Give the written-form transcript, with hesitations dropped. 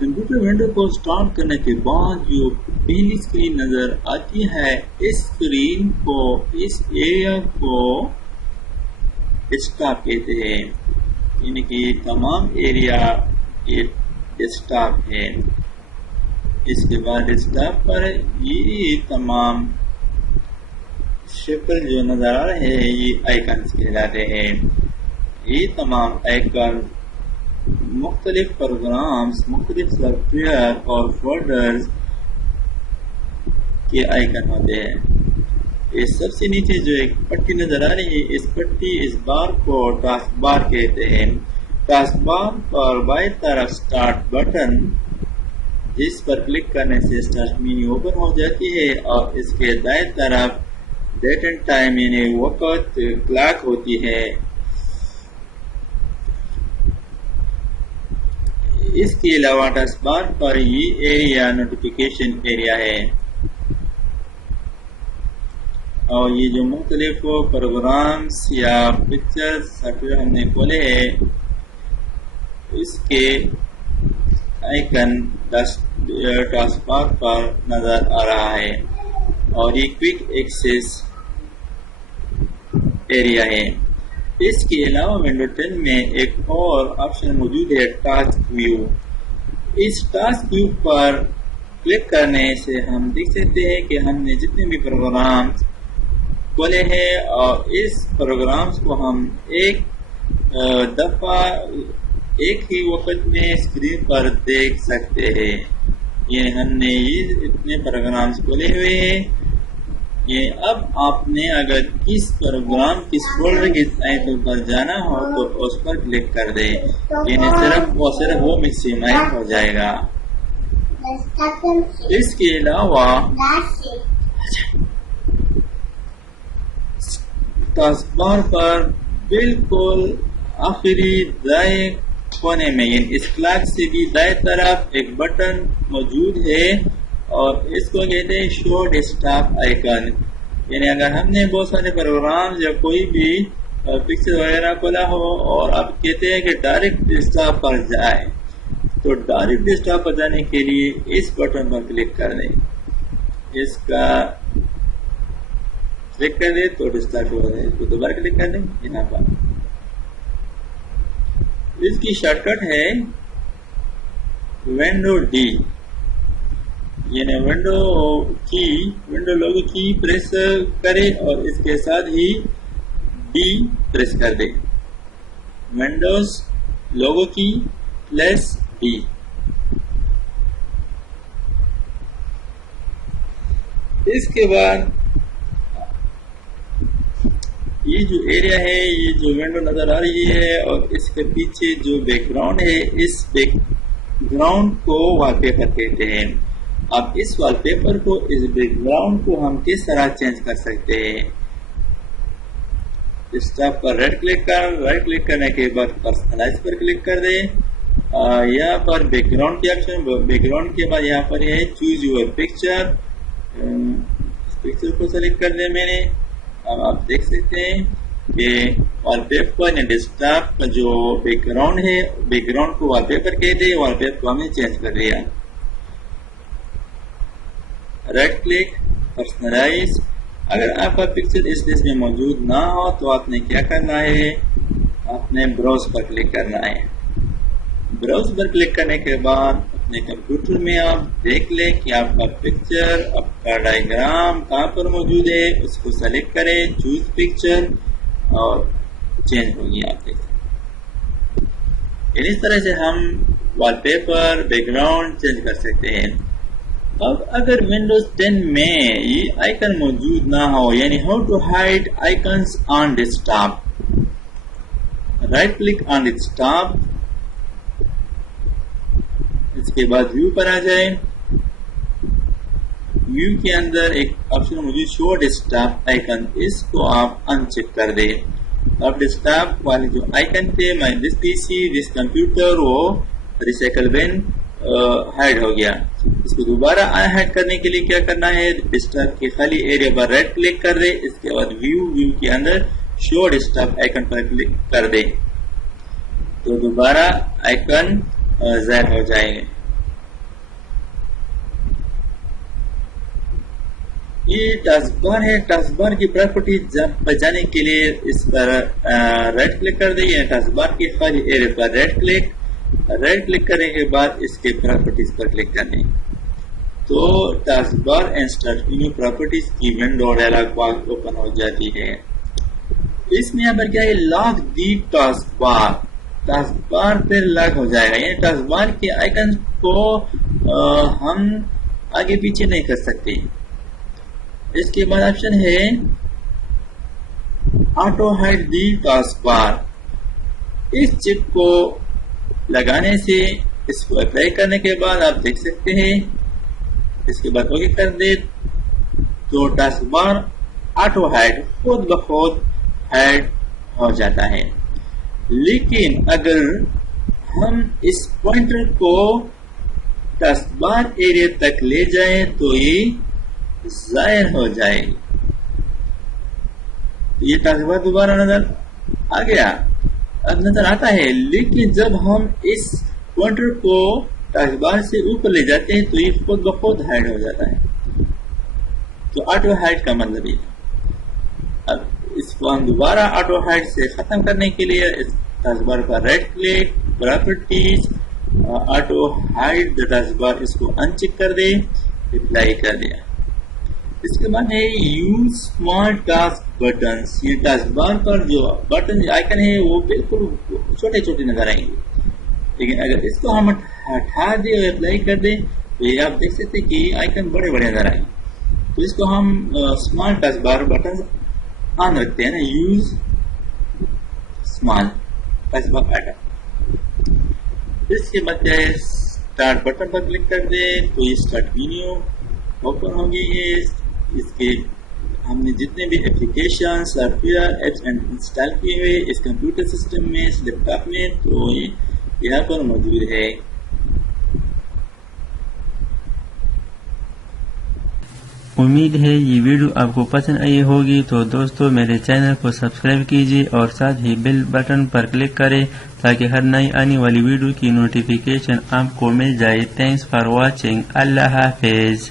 Computer window کو start کرنے کے بعد جو پہلی اسکرین نظر آتی ہے اس اسکرین کو اس ایریا کو ڈیسکٹاپ کہتے ہیں، یعنی کہ یہ تمام ایریا یہ ڈیسکٹاپ ہے۔ اس کے بعد ڈیسکٹاپ پر یہ تمام شکل جو نظر آ رہے ہیں یہ آئیکنز کہلاتے ہیں۔ یہ تمام آئیکن مختلف پروگرامز، مختلف سافٹ ویئر اور فولڈرز کے آئیکن ہوتے ہیں۔ اس سب سے نیچے جو ایک پٹی نظر آ رہی ہے، اس پٹی اس بار کو ٹاسک بار کہتے ہیں۔ ٹاسک بار پر بائیں طرف سٹارٹ بٹن، جس پر کلک کرنے سے سٹارٹ مینیو اوپن ہو جاتی ہے، اور اس کے دائیں طرف ڈیٹ اینڈ ٹائم یعنی وقت کلاک ہوتی ہے۔ اس کے علاوہ ٹاسک بار پر یہ ایریا نوٹیفیکیشن ایریا ہے، اور یہ جو مختلف پروگرامز یا پکچر سافٹ ویئر ہم نے کھولے ہیں اس کے آئیکن ٹاسک بار پر نظر آ رہا ہے، اور یہ کوئک ایکسس ایریا ہے۔ اس کے علاوہ ونڈو 10 میں ایک اور آپشن موجود ہے، ٹاسک ویو۔ اس ٹاسک ویو پر کلک کرنے سے ہم دیکھ سکتے ہیں کہ ہم نے جتنے بھی پروگرامز کھولے ہیں اور اس پروگرامز کو ہم ایک دفعہ ایک ہی وقت میں اسکرین پر دیکھ سکتے ہیں۔ یہ ہم نے یہ اتنے پروگرامز کھولے ہوئے ہیں۔ یہ اب آپ نے اگر کس پروگرام کس فولڈر کے ٹائٹل پر جانا ہو تو اس پر کلک کر دیں، یعنی صرف وہ میکسیمائز ہو جائے گا۔ اس کے علاوہ ٹاسک بار پر بالکل آخری دائیں کونے میں، یعنی اس کلاک سے بھی دائیں طرف ایک بٹن موجود ہے، اور اس کو کہتے ہیں شو ڈیسکٹاپ آئیکن۔ یعنی اگر ہم نے بہت سارے پروگرام یا کوئی بھی پکچر وغیرہ کھولا ہو اور آپ کہتے ہیں کہ ڈائریکٹ ڈیسکٹاپ پر جائے، تو ڈائریکٹ ڈیسکٹاپ پر جانے کے لیے اس بٹن پر کلک کر دیں۔ اس کا کلک کر دیں تو ڈیسکٹاپ ہو جائے، اس کو دوبارہ کلک کر دیں یہاں پر۔ اس کی شارٹ کٹ ہے ونڈو ڈی، یعنی ونڈو لوگو کی پریس کرے اور اس کے ساتھ ہی ڈی پریس کر دے، ونڈوز لوگو کی پلس ڈی۔ اس کے بعد یہ جو ایریا ہے، یہ جو ونڈو نظر آ رہی ہے اور اس کے پیچھے جو بیک گراؤنڈ ہے، اس بیک گراؤنڈ کو وال پیپر کہتے ہیں۔ اب اس وال پیپر کو، اس بیک گراؤنڈ کو ہم کس طرح چینج کر سکتے ہیں؟ ڈیسکٹاپ پر رائٹ کلک کرنے کے بعد پرسنلائز پر کلک کر دیں۔ یہاں پر بیک گراؤنڈ کے آپشن، بیک گراؤنڈ کے بعد یہاں پر ہے چوز یور پکچر، اس پکچر کو سلیکٹ کر دیں میں نے۔ اب آپ دیکھ سکتے ہیں کہ وال پیپر یا ڈیسکٹاپ کا جو بیک گراؤنڈ ہے، بیک گراؤنڈ کو وال پیپر کہتے ہیں، وال پیپر کو ہم نے چینج کر دیا۔ Right click, personalize. اگر آپ کا پکچر اس لسٹ میں موجود نہ ہو تو آپ نے کیا کرنا ہے؟ آپ نے براؤز پر کلک کرنا ہے۔ براؤز پر کلک کرنے کے بعد اپنے کمپیوٹر میں آپ دیکھ لیں کہ آپ کا پکچر، آپ کا ڈائیگرام کہاں پر موجود ہے، اس کو سلیکٹ کریں، چوز پکچر، اور چینج ہوگی آپ دیکھ سکتے۔ اس طرح سے ہم wall paper, back ground change کر سکتے ہیں۔ اب اگر ونڈوز 10 میں یہ آئیکن موجود نہ ہو، یعنی how to hide icons on desktop, right click on desktop, اس کے بعد ویو پر آ جائیں۔ ویو کے اندر ایک آپشن موجود شو ڈیسکٹاپ آئیکن، اس کو آپ ان چیک کر دیں۔ اب ڈیسکٹاپ والے جو آئیکن تھے، دس پی سی، دس کمپیوٹر، وہ ریسائکل بن ہائڈ ہو گیا۔ اس کو دوبارہ ہائڈ کرنے کے لیے کیا کرنا ہے؟ ڈیسکٹاپ کے خالی ایریا پر رائٹ کلک کر دیں، اس کے بعد ویو کے اندر شو ڈیسکٹاپ آئیکن پر کلک کر دیں تو دوبارہ آئیکن ظاہر ہو جائیں گے۔ یہ ٹاسک بار ہے. ٹاسک بار کی پراپرٹیز پر جانے کے لیے اس پر رائٹ کلک کر دیں. ٹاسک بار کی خالی ایریا پر رائٹ کلک کرنے کے بعد اس کے پراپرٹیز پر کلک کر دیں تو task bar and start menu properties کی ونڈو ڈائلاگ باکس اوپن ہو جاتی ہے. اس میں یہاں پر کیا ہے لاک دی ٹاسک بار پہ لاک ہو جائے گا. یعنی ٹاسک بار کے آئیکن کو ہم آگے پیچھے نہیں کر سکتے. اس کے بعد آپشن ہے auto hide the task bar. اس چپ کو لگانے سے اس کو اپلائی کرنے کے بعد آپ دیکھ سکتے ہیں اس کے بعد اوکے کر دے تو ٹاسک بار آٹو ہائڈ خود بخود ہائڈ ہو جاتا ہے. لیکن اگر ہم اس پوائنٹر کو ٹاسک بار ایریا تک لے جائیں تو یہ ظاہر ہو جائے. یہ ٹاسک بار دوبارہ نظر آ گیا اب نظر آتا ہے. لیکن جب ہم اس پوائنٹر کو ٹاسک بار سے اوپر لے جاتے ہیں تو یہ خود بخود ہائڈ ہو جاتا ہے. تو آٹو ہائڈ کا مطلب یہ. اب اس کو ہم دوبارہ آٹو ہائڈ سے ختم کرنے کے لیے اس ٹاسک بار پر right click properties auto hide the task bar اس کو ان چیک کر دے اپلائی کر دیا. اس کے بعد ہے یوز اسمال ٹاسک بٹنس. یہ ٹاسک بار پر جو بٹن آئیکن ہے وہ بالکل چھوٹے چھوٹے نظر آئیں گے. لیکن اگر اس کو ہم ہٹا دیں اور اپلائی کر دیں تو یہ آپ دیکھ سکتے کہ یہ آئیکن بڑے بڑے نظر آئیں. تو اس کو ہم small task bar button on رکھتے ہیں نا. Use small task bar icon. اس کے بعد کیا ہے اسٹارٹ بٹن پر کلک کر دیں تو یہ اسٹارٹ مینیو اوپن ہوگی. اس کے ہم نے جتنے بھی application soft where apps install کیے ہوئے اس کمپیوٹر سسٹم میں اس لیپ ٹاپ میں تو یہاں پر موجود ہے. امید ہے یہ ویڈیو آپ کو پسند آئی ہوگی. تو دوستو میرے چینل کو سبسکرائب کیجیے اور ساتھ ہی بیل بٹن پر کلک کریں تاکہ ہر نئی آنے والی ویڈیو کی نوٹیفیکیشن آپ کو مل جائے. Thanks for watching. اللہ حافظ.